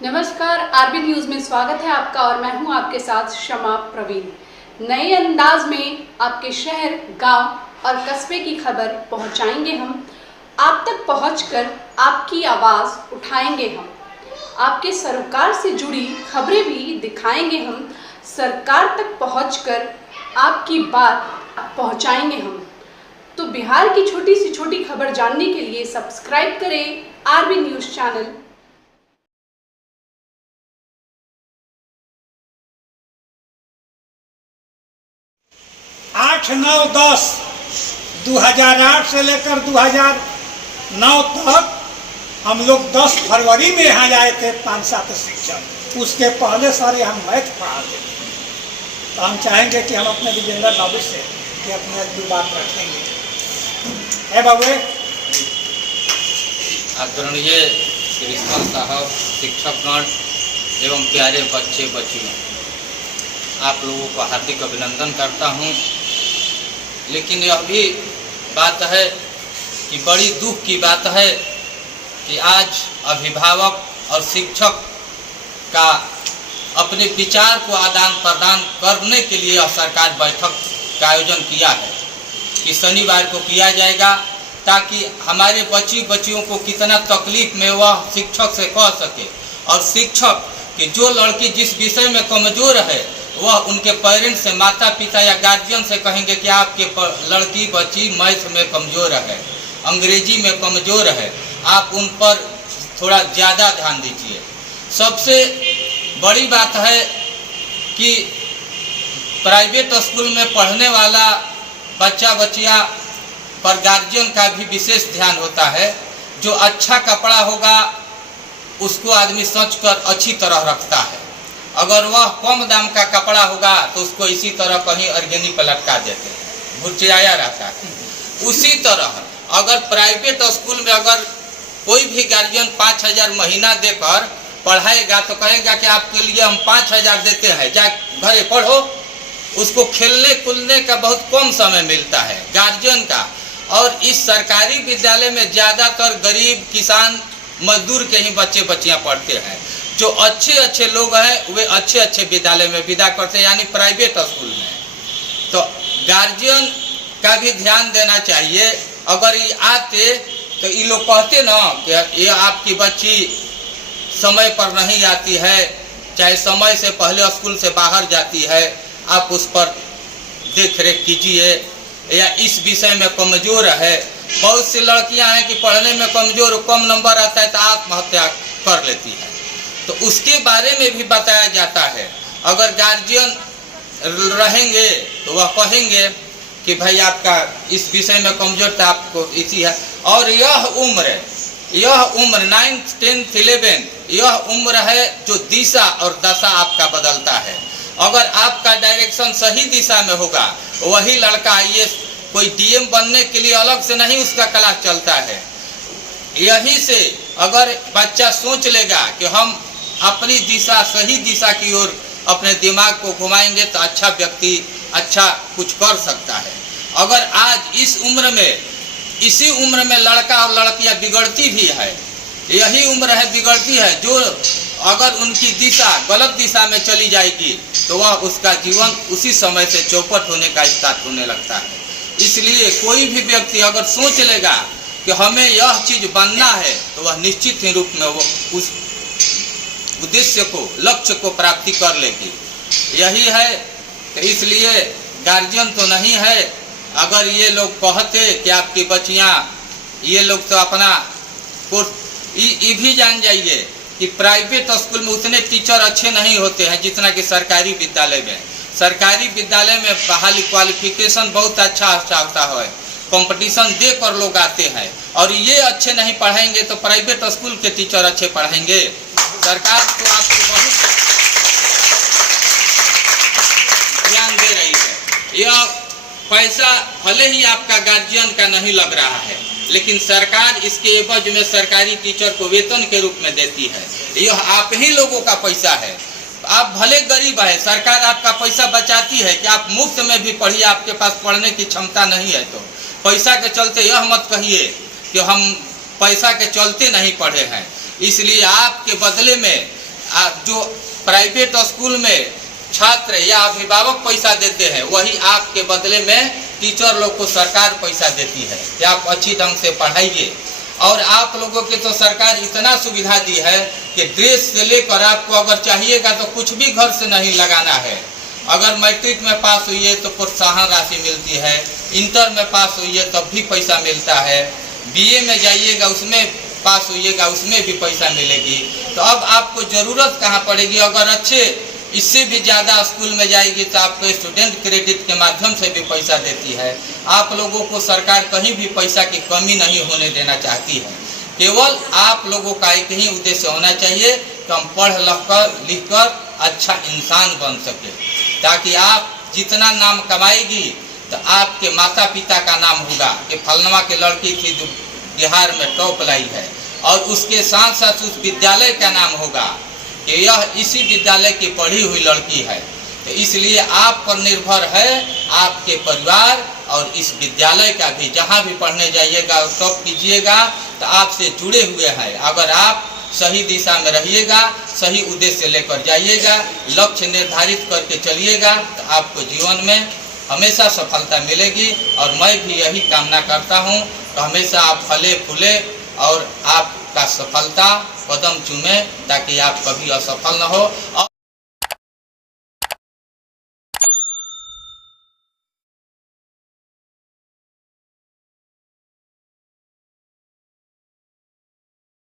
नमस्कार, RB news में स्वागत है आपका और मैं हूं आपके साथ शमा प्रवीण। नए अंदाज में आपके शहर, गांव और कस्बे की खबर पहुंचाएंगे हम। आप तक पहुंचकर आपकी आवाज उठाएंगे हम। आपके सरोकार से जुड़ी खबरें भी दिखाएंगे हम। सरकार तक पहुंचकर आपकी बात पहुंचाएंगे हम। तो बिहार की छोटी से छोटी खबर जानने के लिए सब्सक्राइब करें आरबी न्यूज चैनल। 8, 9, 10, 2008 से लेकर 2009 तक हम लोग 10 फरवरी में यहाँ आए थे 5-7 शिक्षक। उसके पहले सारे हम मैथ पढ़ाते थे। तो हम चाहेंगे कि हम अपने विजेंद्र बाबू से कि अपने 2 बात रखेंगे। है बाबू आदरणीय प्रिंसिपल साहब, शिक्षकगण एवं प्यारे बच्चे बच्चियों, आप लोगों को हार्दिक अभिनंदन करता हूं। लेकिन यह भी बात है कि बड़ी दुख की बात है कि आज अभिभावक और शिक्षक का अपने विचार को आदान प्रदान करने के लिए सरकार बैठक का आयोजन किया है कि शनिवार को किया जाएगा, ताकि हमारे बच्चियों को कितना तकलीफ में वह शिक्षक से कह सके, और शिक्षक कि जो लड़की जिस विषय में कमज़ोर है वह उनके पेरेंट्स से, माता पिता या गार्जियन से कहेंगे कि आपके लड़की बच्ची मैथ में कमज़ोर है, अंग्रेजी में कमज़ोर है, आप उन पर थोड़ा ज़्यादा ध्यान दीजिए। सबसे बड़ी बात है कि प्राइवेट स्कूल में पढ़ने वाला बच्चा बच्चियाँ पर गार्जियन का भी विशेष ध्यान होता है। जो अच्छा कपड़ा होगा उसको आदमी सोच कर अच्छी तरह रखता है, अगर वह कम दाम का कपड़ा होगा तो उसको इसी तरह कहीं ऑर्गेनिक पर लटका देते हैं, भुरचियाया रहता है। उसी तरह अगर प्राइवेट स्कूल में अगर कोई भी गार्जियन 5,000 महीना देकर पढ़ाएगा तो कहेगा कि आपके लिए हम 5,000 देते हैं, जा घरे पढ़ो। उसको खेलने कूदने का बहुत कम समय मिलता है गार्जियन का। और इस सरकारी विद्यालय में ज़्यादातर गरीब, किसान, मजदूर के ही बच्चे बच्चियाँ पढ़ते हैं। जो अच्छे लोग हैं वे अच्छे विद्यालय में विदा करते हैं, यानी प्राइवेट स्कूल में। तो गार्जियन का भी ध्यान देना चाहिए। अगर ये आते तो ये लोग कहते ना कि ये आपकी बच्ची समय पर नहीं आती है, चाहे समय से पहले स्कूल से बाहर जाती है, आप उस पर देख रेख कीजिए, या इस विषय में कमज़ोर है। बहुत सी लड़कियां हैं कि पढ़ने में कमज़ोर, कम नंबर आता है तो आत्महत्या कर लेती है, तो उसके बारे में भी बताया जाता है। अगर गार्जियन रहेंगे तो वह कहेंगे कि भाई आपका इस विषय में कमज़ोर था, आपको इसी है। और यह उम्र 9th, 10th, 11th यह उम्र है जो दिशा और दशा आपका बदलता है। अगर आपका डायरेक्शन सही दिशा में होगा, वही लड़का IAS कोई DM बनने के लिए अलग से नहीं उसका क्लास चलता है। यही से अगर बच्चा सोच लेगा कि हम अपनी दिशा, सही दिशा की ओर अपने दिमाग को घुमाएंगे तो अच्छा व्यक्ति अच्छा कुछ कर सकता है। अगर आज इस उम्र में, इसी उम्र में लड़का और लड़कियां बिगड़ती भी है, यही उम्र है बिगड़ती है, जो अगर उनकी दिशा गलत दिशा में चली जाएगी तो वह उसका जीवन उसी समय से चौपट होने का स्टार्ट होने लगता है। इसलिए कोई भी व्यक्ति अगर सोच लेगा कि हमें यह चीज़ बनना है तो वह निश्चित ही रूप में वो उस उद्देश्य को, लक्ष्य को प्राप्ति कर लेगी। यही है। तो इसलिए गार्जियन तो नहीं है। अगर ये लोग कहते कि आपकी बच्चियाँ, ये लोग तो अपना कोर्स, ये भी जान जाइए कि प्राइवेट स्कूल में उतने टीचर अच्छे नहीं होते हैं जितना कि सरकारी विद्यालय में। सरकारी विद्यालय में बहाली क्वालिफिकेशन बहुत अच्छा होता है, कंपटीशन दे कर लोग आते हैं, और ये अच्छे नहीं पढ़ाएंगे तो प्राइवेट स्कूल के टीचर अच्छे पढ़ाएंगे। सरकार तो आपको बहुत ध्यान दे रही है। यह पैसा भले ही आपका गार्जियन का नहीं लग रहा है, लेकिन सरकार इसके एवज में सरकारी टीचर को वेतन के रूप में देती है। यह आप ही लोगों का पैसा है। आप भले गरीब है, सरकार आपका पैसा बचाती है कि आप मुफ्त में भी पढ़िए, आपके पास पढ़ने की क्षमता नहीं है तो पैसा के चलते यह मत कहिए कि हम पैसा के चलते नहीं पढ़े हैं। इसलिए आपके बदले में जो प्राइवेट स्कूल में छात्र या अभिभावक पैसा देते हैं, वही आपके बदले में टीचर लोग को सरकार पैसा देती है कि आप अच्छी ढंग से पढ़ाइए। और आप लोगों के तो सरकार इतना सुविधा दी है कि ड्रेस से लेकर आपको अगर चाहिएगा तो कुछ भी घर से नहीं लगाना है। अगर मैट्रिक में पास हुई है तो प्रोत्साहन राशि मिलती है, इंटर में पास हुई है तब भी पैसा मिलता है, बीए में जाइएगा उसमें पास होइएगा उसमें भी पैसा मिलेगी। तो अब आपको ज़रूरत कहाँ पड़ेगी, अगर अच्छे इससे भी ज़्यादा स्कूल में जाएगी तो आपको स्टूडेंट क्रेडिट के माध्यम से भी पैसा देती है। आप लोगों को सरकार कहीं भी पैसा की कमी नहीं होने देना चाहती है। केवल आप लोगों का एक ही उद्देश्य होना चाहिए कि हम पढ़ लिख कर अच्छा इंसान बन सके, ताकि आप जितना नाम कमाएगी तो आपके माता पिता का नाम होगा कि फलनमा की लड़की थी जो बिहार में टॉप लाई है, और उसके साथ साथ उस विद्यालय का नाम होगा कि यह इसी विद्यालय की पढ़ी हुई लड़की है। तो इसलिए आप पर निर्भर है आपके परिवार और इस विद्यालय का भी। जहाँ भी पढ़ने जाइएगा टॉप कीजिएगा तो आपसे जुड़े हुए हैं। अगर आप सही दिशा में रहिएगा, सही उद्देश्य लेकर जाइएगा, लक्ष्य निर्धारित करके चलिएगा तो आपको जीवन में हमेशा सफलता मिलेगी। और मैं भी यही कामना करता हूँ कि हमेशा आप फले फूले और आपका सफलता कदम चूमे, ताकि आप कभी असफल न हो।